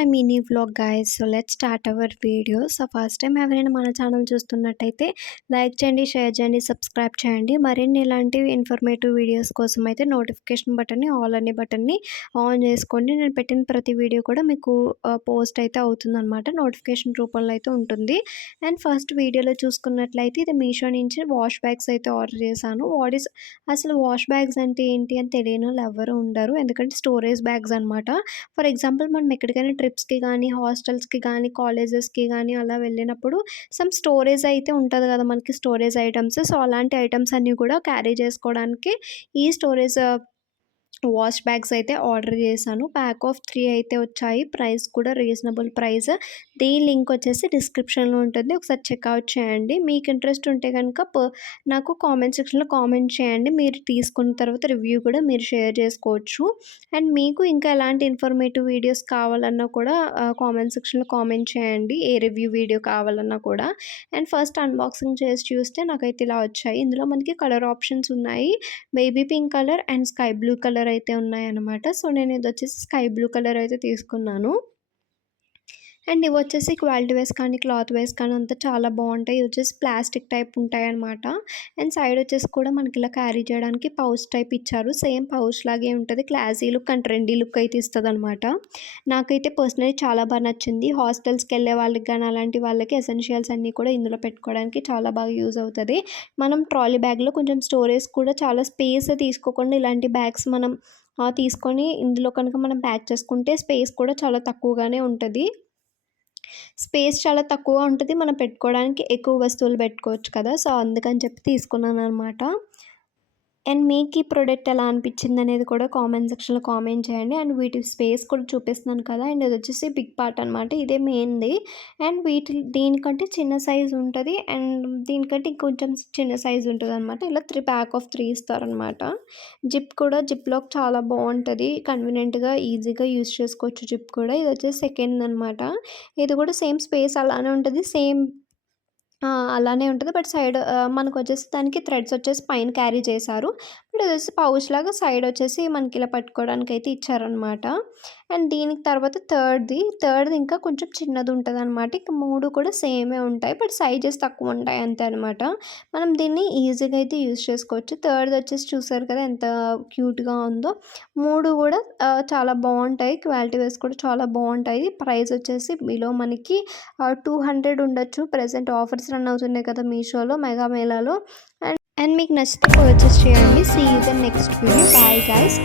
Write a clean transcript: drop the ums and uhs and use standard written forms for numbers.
My mini vlog guys. So let's start our video. So first time ఎవరైనా మన channel చూస్తున్నట్టయితే like చేయండి, share చేయండి, సబ్స్క్రైబ్ చేయండి. మరిన్ని ఇలాంటి ఇన్ఫర్మేటివ్ వీడియోస్ కోసం అయితే నోటిఫికేషన్ బటన్ని ఆల్ అనే బటన్ని ఆన్ చేసుకోండి. నేను పెట్టిన ప్రతి వీడియో కూడా మీకు పోస్ట్ అయితే అవుతుందన్నమాట, నోటిఫికేషన్ రూపంలో అయితే ఉంటుంది. అండ్ ఫస్ట్ వీడియోలో చూసుకున్నట్లయితే ఇది మీషో నుంచి వాష్ బ్యాగ్స్ అయితే ఆర్డర్ చేశాను. అసలు వాష్ బ్యాగ్స్ అంటే ఏంటి అని తెలియని వాళ్ళు ఎవరు ఉండరు, ఎందుకంటే స్టోరేజ్ బ్యాగ్స్ అనమాట. ఫర్ ఎగ్జాంపుల్ మనం ఎక్కడికైనా ట్రిప్స్కి కానీ, హాస్టల్స్కి కానీ, కాలేజెస్కి కానీ అలా వెళ్ళినప్పుడు సమ్ స్టోరేజ్ అయితే ఉంటుంది కదా మనకి, స్టోరేజ్ ఐటమ్స్. సో అలాంటి ఐటమ్స్ అన్నీ కూడా క్యారీ చేసుకోవడానికి ఈ స్టోరేజ్ వాష్ బ్యాగ్స్ అయితే ఆర్డర్ చేశాను. ప్యాక్ ఆఫ్ 3 అయితే వచ్చాయి. ప్రైస్ కూడా రీజనబుల్ ప్రైస్. దీని లింక్ వచ్చేసి డిస్క్రిప్షన్లో ఉంటుంది, ఒకసారి చెక్అవుట్ చేయండి. మీకు ఇంట్రెస్ట్ ఉంటే కనుక నాకు కామెంట్ సెక్షన్లో కామెంట్ చేయండి. మీరు తీసుకున్న తర్వాత రివ్యూ కూడా మీరు షేర్ చేసుకోవచ్చు. అండ్ మీకు ఇంకా ఎలాంటి ఇన్ఫర్మేటివ్ వీడియోస్ కావాలన్నా కూడా కామెంట్ సెక్షన్లో కామెంట్ చేయండి, ఏ రివ్యూ వీడియో కావాలన్నా కూడా. అండ్ ఫస్ట్ అన్బాక్సింగ్ చేసి చూస్తే నాకైతే ఇలా వచ్చాయి. ఇందులో మనకి కలర్ ఆప్షన్స్ ఉన్నాయి, baby pink colour and sky blue colour అయితే ఉన్నాయన్నమాట. సో నేను ఇది వచ్చేసి స్కై బ్లూ కలర్ అయితే తీసుకున్నాను. అండ్ ఇవి వచ్చేసి క్వాలిటీ వైస్ కానీ, క్లాత్ వైస్ కానీ అంతా చాలా బాగుంటాయి. ఇవి వచ్చేసి ప్లాస్టిక్ టైప్ ఉంటాయి అనమాట. అండ్ సైడ్ వచ్చేసి కూడా మనకి ఇలా క్యారీ చేయడానికి పౌచ్ టైప్ ఇచ్చారు. సేమ్ పౌచ్ లాగే ఉంటుంది, classy look and trendy look అయితే ఇస్తుంది అనమాట. నాకైతే పర్సనలీ చాలా బాగా నచ్చింది. హాస్టల్స్కి వెళ్ళే వాళ్ళకి కానీ అలాంటి వాళ్ళకి ఎసెన్షియల్స్ అన్నీ కూడా ఇందులో పెట్టుకోవడానికి చాలా బాగా యూజ్ అవుతుంది. మనం ట్రాలీ బ్యాగ్లో కొంచెం స్టోరేజ్ కూడా చాలా స్పేస్ తీసుకోకుండా ఇలాంటి బ్యాగ్స్ మనం తీసుకొని ఇందులో కనుక మనం ప్యాక్ చేసుకుంటే స్పేస్ కూడా చాలా తక్కువగానే ఉంటుంది. స్పేస్ చాలా తక్కువగా ఉంటుంది, మనం పెట్టుకోవడానికి ఎక్కువ వస్తువులు పెట్టుకోవచ్చు కదా. సో అందుకని చెప్పి తీసుకున్నాను అనమాట. అండ్ మీకు ఈ ప్రోడక్ట్ ఎలా అనిపించింది అనేది కూడా కామెంట్ సెక్షన్లో కామెంట్ చేయండి. అండ్ వీటి స్పేస్ కూడా చూపిస్తున్నాను కదా. అండ్ ఇది వచ్చేసి బిగ్ పార్ట్ అనమాట, ఇదే మెయిన్ది. అండ్ దీనికంటే చిన్న సైజు ఉంటుంది, అండ్ దీనికంటే ఇంకొంచెం చిన్న సైజు ఉంటుంది అనమాట. ఇలా ప్యాక్ ఆఫ్ 3 ఇస్తారనమాట. జిప్ కూడా జిప్ లాక్ చాలా బాగుంటుంది, కన్వీనియంట్గా ఈజీగా యూజ్ చేసుకోవచ్చు జిప్ కూడా. ఇది వచ్చేసి సెకండ్ అనమాట. ఇది కూడా సేమ్ స్పేస్ అలానే ఉంటుంది, సేమ్ అలానే ఉంటుంది. బట్ సైడ్ మనకు వచ్చేసి దానికి థ్రెడ్స్ వచ్చేసి పైన క్యారీ చేశారు. బట్ ఇది వచ్చేసి పౌచ్ లాగా సైడ్ వచ్చేసి మనకి ఇలా పట్టుకోవడానికి అయితే ఇచ్చారనమాట. అండ్ దీనికి తర్వాత థర్డ్ది ఇంకా కొంచెం చిన్నది ఉంటుంది అనమాట. ఇక 3 కూడా సేమే ఉంటాయి, బట్ సైజెస్ తక్కువ ఉంటాయి అంతే అనమాట. మనం దీన్ని ఈజీగా అయితే యూజ్ చేసుకోవచ్చు. థర్డ్ది వచ్చేసి చూసారు కదా ఎంత క్యూట్గా ఉందో. 3 కూడా చాలా బాగుంటాయి, క్వాలిటీ వైస్ కూడా చాలా బాగుంటాయి. ప్రైస్ వచ్చేసి బిలో మనకి 200 ఉండొచ్చు. ప్రెజెంట్ ఆఫర్స్ రన్ అవుతున్నాయి కదా మీషోలో, మెగా మేళాలో. అండ్ మీకు నచ్చితే పర్చేస్ చేయండి. See you the next video. Bye guys.